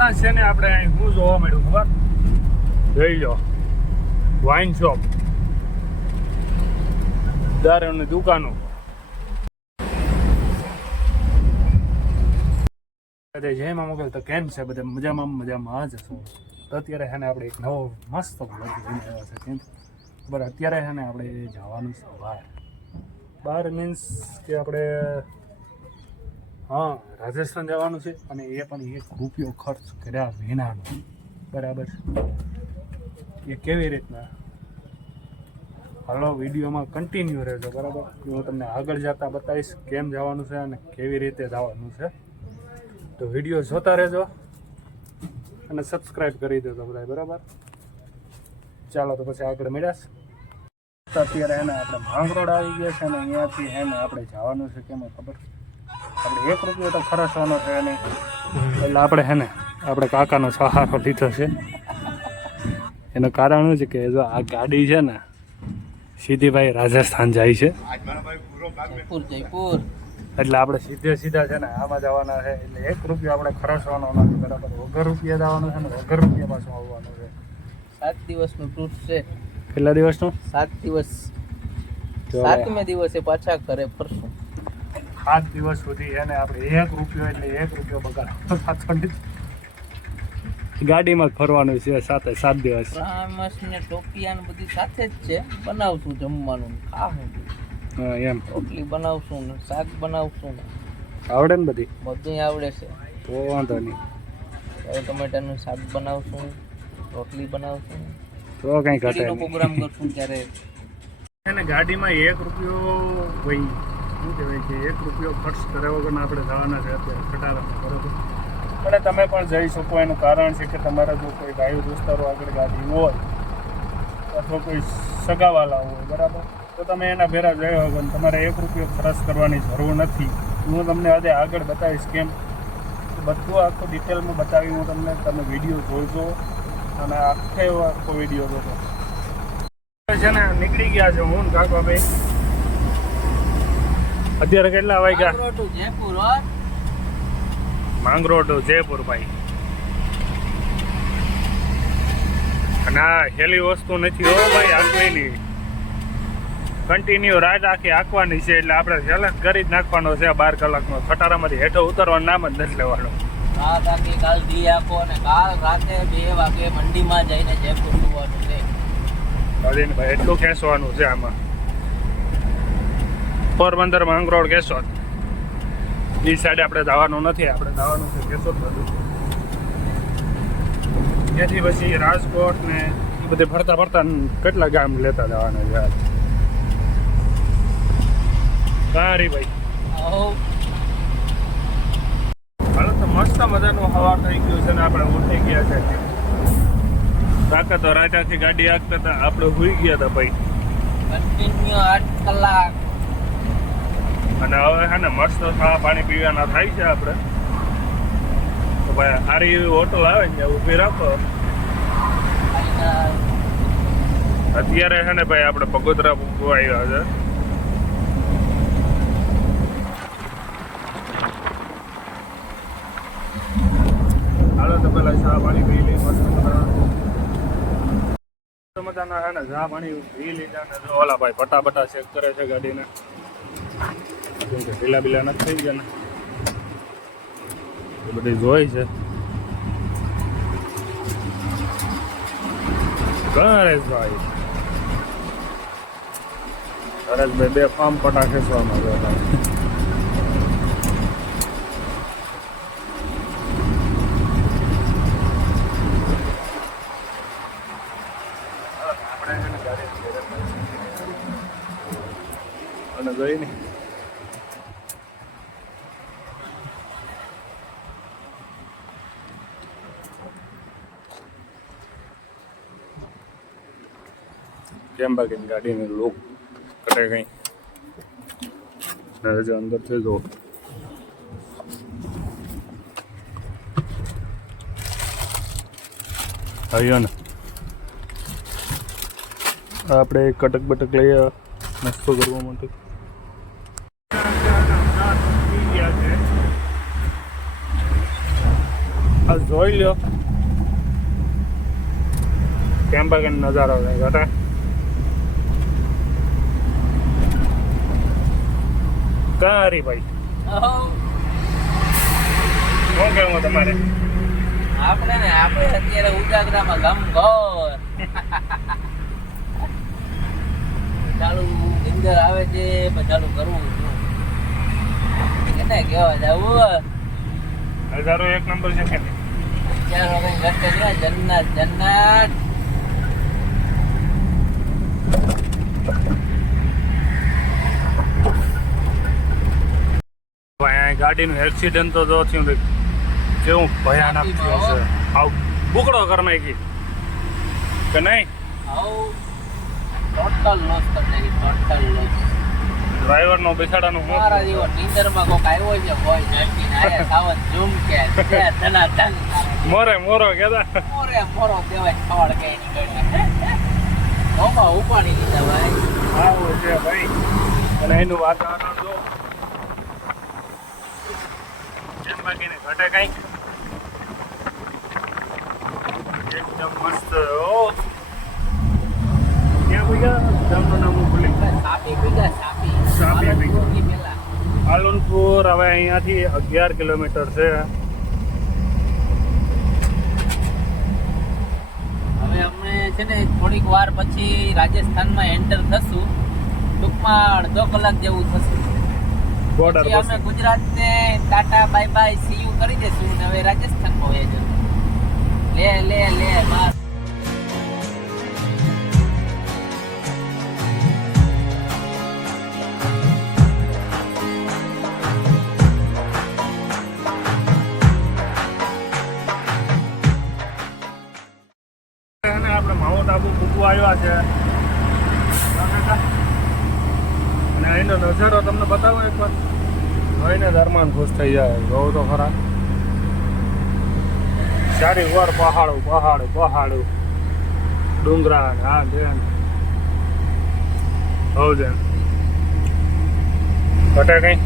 આવતા છે ને આપણે અહીં શું જોવા મળ્યું ખબર? જોઈ લો, વાઇન શોપ, દારૂની દુકાનો. જય માં મોકલ તો કેમ છે બધા? મજામાં જ હશો. તો અત્યારે છે ને આપણે એક નવો મસ્ત બ્લોગ લઈને આવ્યા છે. કેમ બરાબર? અત્યારે છે ને આપણે જવાનું છે બહાર મીન્સ કે આપણે હા રાજસ્થાન જવાનું છે, અને એ પણ ₹1 ખર્ચ કર્યા વિનાનો. બરાબર? એ કેવી રીતના? હાલો, વિડીયોમાં કન્ટિન્યુ રહેજો. બરાબર? હું તમને આગળ જતા બતાવીશ કેમ જવાનું છે અને કેવી રીતે જવાનું છે. તો વિડીયો જોતા રહેજો અને સબસ્ક્રાઈબ કરી દેજો બધા. બરાબર? ચાલો તો પછી આગળ મળ્યા. અત્યારે એને આપણે માંગરોળ આવી ગયા છે, અને અહીંયાથી એને આપણે જવાનું છે. કેમ ખબર? આપણે ₹1 તો ખર્ચવાનો છે નહીં, એટલે આપણે હે ને આપણે કાકાનો સહારો લીધો છે. એનું કારણ શું છે કે જો આ ગાડી છે ને સીધી ભાઈ રાજસ્થાન જાય છે, એટલે આપણે સીધા છે ને આમાં જવાના છે. એટલે ₹1 આપણે ખર્ચવાનો નથી. બરાબર? વગર રૂપિયા જવાનું છે ને વગર રૂપિયા પાછું આવવાનું છે. 7 દિવસનું ટૂર છે. કેટલા દિવસનું? 7 દિવસ. 7મે દિવસે પાછા ઘરે ફરશું. 7 દિવસ સુધી એને આપણે ₹1 એટલે ₹1 બગાડ ગાડીમાં જ ફરવાનું છે. 7 દિવસ. પ્રામસ ને ટોપિયા ને બધી સાથે જ છે. બનાવશું જમવાનું, ખાવું. હા એમ. રોટલી બનાવશું ને શાક બનાવશું ને. આવડે ને બધી? બધું આવડે છે. તો વાંધો નહીં. ટમેટાનું શાક બનાવશું, રોટલી બનાવશું, તો કઈ ઘટે નહીં. પ્રોગ્રામ કરશું ત્યારે એને ગાડીમાં ₹1 ભાઈ શું કહેવાય કે ₹1 ખર્ચ કર્યા વગરના આપણે જવાના છે અત્યારે ખટારામાં. બરાબર? અને તમે પણ જઈ શકો. એનું કારણ છે કે તમારા જો કોઈ ભાઈઓ દોસ્તારો આગળ ગાડી હોય અથવા કોઈ સગાવાલા હોય, બરાબર, તો તમે એના ભેરા જઈ શકો. તમારે ₹1 ખર્ચ કરવાની જરૂર નથી. હું તમને આજે આગળ બતાવીશ કેમ. બધું આખું ડિટેલમાં બતાવી હું તમને. તમે વિડીયો જોજો અને આખો વિડીયો જોજો. છે ને નીકળી ગયા છે હું કાકા ભાઈ. અત્યારે કેટલા વાગ્યા? જયપુર માંગરોળ ટુ જયપુર ભાઈ. અને આ હેલી વસ્તુ નથી હો ભાઈ, આંકવાની કન્ટિન્યુ રાત આખી આંકવાની છે. એટલે આપણે ચેલેન્જ કરી જ નાખવાનો છે 12 કલાકનો. ખટારામાંથી હેઠો ઉતરવાનું નામ જ નથી લેવાનું. કાલ દી આપો અને કાલ રાતે 2 વાગે મંડીમાં જઈને જયપુર જોવાનું છે. ભાઈ એટલું ખેંચવાનું છે આમાં. પોરબંદર માંગરોળ કેશોદ એ સાઈડ આપણે જવાનું નથી. આપણે જવાનું છે કેશોદ બધું. ત્યાંથી પછી રાજકોટ ને એ બધે ફરતા કેટલા ગામ લેતા જવાના છે. સારી ભાઈ. હાલો તો મસ્ત મજાનું હવા થઈ ગયું છે ને આપણે ઉઠી ગયા છે. કાકા તો રાજાથી ગાડી આગતા હતા, આપણે સુઈ ગયા હતા ભાઈ કન્ટિન્યુ 8 કલાક. અને હવે છે ને મસ્ત ખાવા પાણી પીવાના થાય છે આપણે. તો ભાઈ સારી એવી હોટલ આવે ને ઊભી રાખો. અત્યારે છે ને ભાઈ આપણે બગોદરા પૂગવા આવ્યા છે. હાલો તો પેલા ચા પાણી પી લઈએ. મસ્ત મજાના છે ને ચા પાણી પી લીધા ને જો ઓલા ભાઈ બટા ચેક કરે છે ગાડીને. ઢીલા બીલા નથી થઈ ગયા ને એ બધી જોઈ છે. હરેશભાઈ 2 ફાર્મ પટા ખેંચવામાં આવ્યા હતા. અને જોઈ ને કેમ બાકી ગાડીને લોક કટે ગઈ. અંદર છે જો આવ્યો ને આપણે કટક બટક લઈએ નાસ્તો કરવા માટે. આ જોઈ લ્યો કેમ બાકી નજારો છે ઘટા કારી ભાઈ શું કેવું તમારે આપણે અત્યારે ઉજાગરામાં ગમ ઘર ચાલુ નિંદર આવે છે પણ ચાલુ કરવું કેને કેવા જવું નજારો એક નંબર છે કે નહીં? અત્યારે હવે ઘટે છે જન્નત જન્નત અહીંયા ગાડીનું એક્સિડન્ટ તો જો થયું તો કેવું ભયાનક થયું છે આવ બુકડો કર નાખી કે નહીં આવું ટોટલ લોસ કરી નાખી ટોટલ લોસ ડ્રાઈવરનો બેસાડાનું શું મારા જેવો નીંદરમાં કોક આવ્યો છે કોઈ નક્કી આયા સાવન ઝૂમ કે ધના ધન મોરે મોરો કેતા મોરો દેવાય ખવાડ કે નીકળે ઓમાં ઉપાડી લીધા ભાઈ આવું છે ભાઈ અને એનું વાતાવરણ જો કેમ બાકીને ઘટે કઈ એકદમ મસ્ત ઓ ક્યાં ભૈયા ગામનું નામ હું ભૂલી ગયો. સાપી પીગા સાપી સાપી પીગા. ની પેલા પાલનપુર હવે અહીંયાથી 11 કિલોમીટર છે હવે અમે છે ને થોડીક વાર પછી રાજસ્થાનમાં એન્ટર થશું ટૂંકમાં અડધો કલાક જેવું થશે બોર્ડર પછી અમે ગુજરાતને Tata bye bye see you કરી દેશું ને હવે રાજસ્થાનમાં વહી જશું લે બાર આપણે માઉન્ટ આબુ પૂગવા આવ્યા છે અને એનો નજારો તમને બતાવો એકવાર જોઈને ધર્માન ખુશ થઈ જાય જોવું તો ખરા ચારે વાર પહાડું ડુંગરા હા બેન હવ છે ઘટે કઈ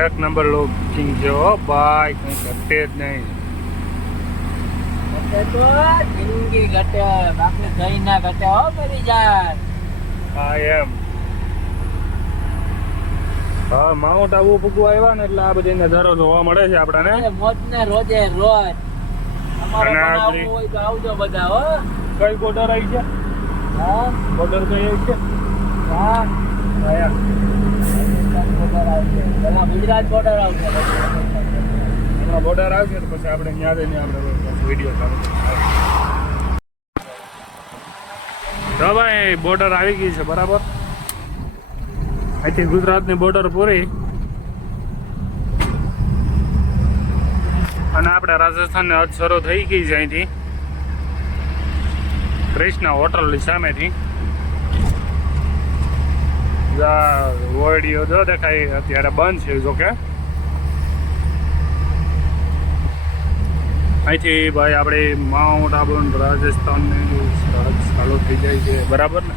એક નંબર લોકિંગ છે હો ભાઈ કઈ ઘટે જ નહીં તો જિંદગી ઘટે બાપને કઈ ના ઘટે હો મેરી જાન હા એમ હા માઉન્ટ આબુ પૂગવા આવ્યા ને એટલે આ બધી નજારો જોવા મળે છે આપણને મોજ ને રોજે રોજ અમારે અને આ બનાવવું હોય તો આવજો બધા હો કઈ બોર્ડર આવી છે હા બોર્ડર કઈ આવી છે હા આયા બોર્ડર આવશે પેલા ગુજરાત બોર્ડર આવશે હમણાં બોર્ડર આવશે તો પછી આપણે ત્યાં જઈને આપણે વિડીયો ચાલુ તો ભાઈ બોર્ડર આવી ગઈ છે બરાબર અહીંથી ગુજરાતની બોર્ડર પૂરી અને આપણે રાજસ્થાનની હદ શરૂ થઈ ગઈ છે અહીંથી કૃષ્ણા હોટલની સામેથી ઓરડીઓ જો દેખાય અત્યારે બંધ છે જો કે અહીંથી ભાઈ આપણે માઉન્ટ આબુ રાજસ્થાનની સરહદ ચાલુ થઈ જાય છે બરાબર ને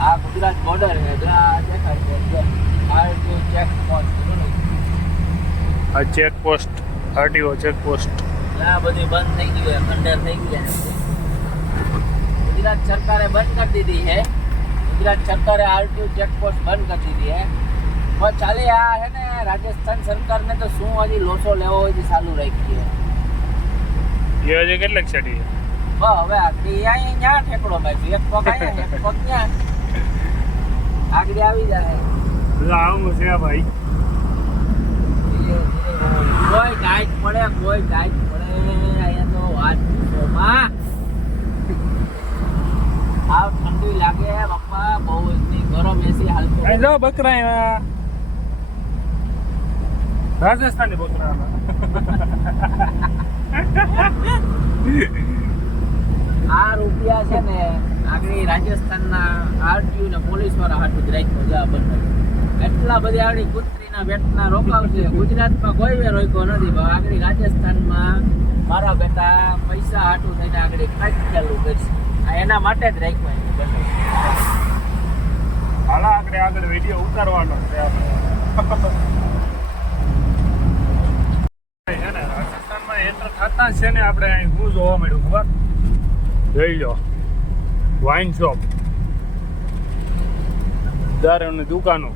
આ ગુજરાત બોર્ડર છે દેખાય છે આરટીઓ ચેક પોસ્ટ આ ચેકપોસ્ટ આરટીઓ ચેકપોસ્ટ આ બધી બંધ થઈ ગયું છે ખંડેર થઈ ગયા છે ગુજરાત સરકારે બંધ કરી દીધી છે ગુજરાત સરકારે આરટીઓ ચેકપોસ્ટ બંધ કરી દીધી છે પણ ચાલે આ છે ને રાજસ્થાન સરકારને તો શું હજી લોસો લેવો હોય છે ચાલુ રાખી છે એ હજી કેટલાક છેડી હવે આગળ અહીં ત્યાં ઠેકડો માર્યું એક પગ અહીંયા એક પગ ત્યાં આગળ આવી જાય આવું છે ભાઈ કોઈ ટાઈટ પડે અહીંયા તો વાત પૂછોમાં આવ ઠંડી લાગે પપ્પા બહુ એટલી ગરમ એસી હાલતો અહીં જો બકરા રાજસ્થાની બકરા આ રૂપિયા છે ને આગળ રાજસ્થાનના આરટીયુ ને પોલીસ વાળા હાટું જ રાખ્યો જા બંને એટલા બધા આગળ કુતરીના બેટના રોકાવશે ગુજરાતમાં કોઈ વે રોક્યો નથી પણ આગળ રાજસ્થાનમાં મારા બેટા પૈસા હાટું થઈને આગળ કંઈક ચાલુ કરશે આ એના માટે જ રાખ્યો બંને હાલા આગળ વિડીયો ઉતારવાનો છે આપણે છે ને રાજસ્થાનમાં એન્ટર થતા છે ને આપણે અહીં શું જોવા મળ્યું ખબર જોઈ લો વાઇન શોપ દારૂની દુકાનો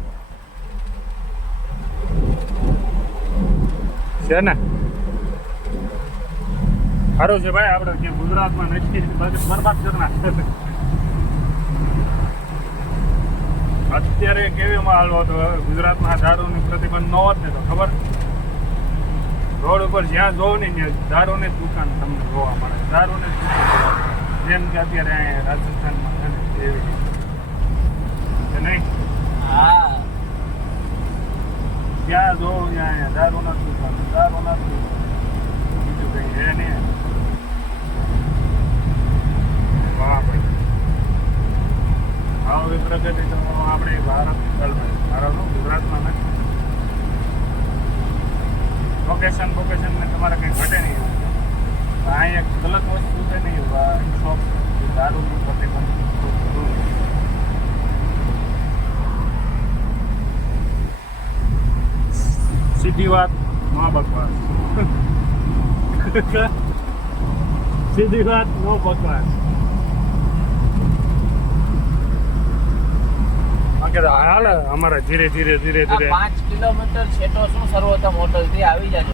છે ને સારું છે ભાઈ આપણે જે ગુજરાતમાં નથી બરબાદ કરી નાખે અત્યારે કેવી હાલ હતો ગુજરાતમાં દારૂની પ્રતિબંધ ન હોત ને તો ખબર રોડ ઉપર જ્યાં જોવો ને ત્યાં દારૂની જ દુકાન તમને જોવા મળે દારૂની જ દુકાન જેમ કે અત્યારે અહીંયા રાજસ્થાનમાં છે ને એવી કે નહીં હા જ્યાં જોવો ત્યાં અહીંયા દારૂના જ દુકાન દારૂના જ દુકાન બીજું કંઈ છે નહીં વાહ ભાઈ આવી પ્રગતિ તો આપણે ભારતનું ગુજરાતમાં નથી લોકેશન ને તમારે કંઈ ઘટે નહીં અહીંયા એક ગલત વસ્તુ છે નહીં શોપ દારૂનું પ્રતિબંધ સીધી વાત માં બકવાસ સીધી વાત નો બકવાસ હાલ અમારા ધીરે ધીરે 5 કિલોમીટર છેટો શું સર્વોત્તમ હોટલ થી આવી જાય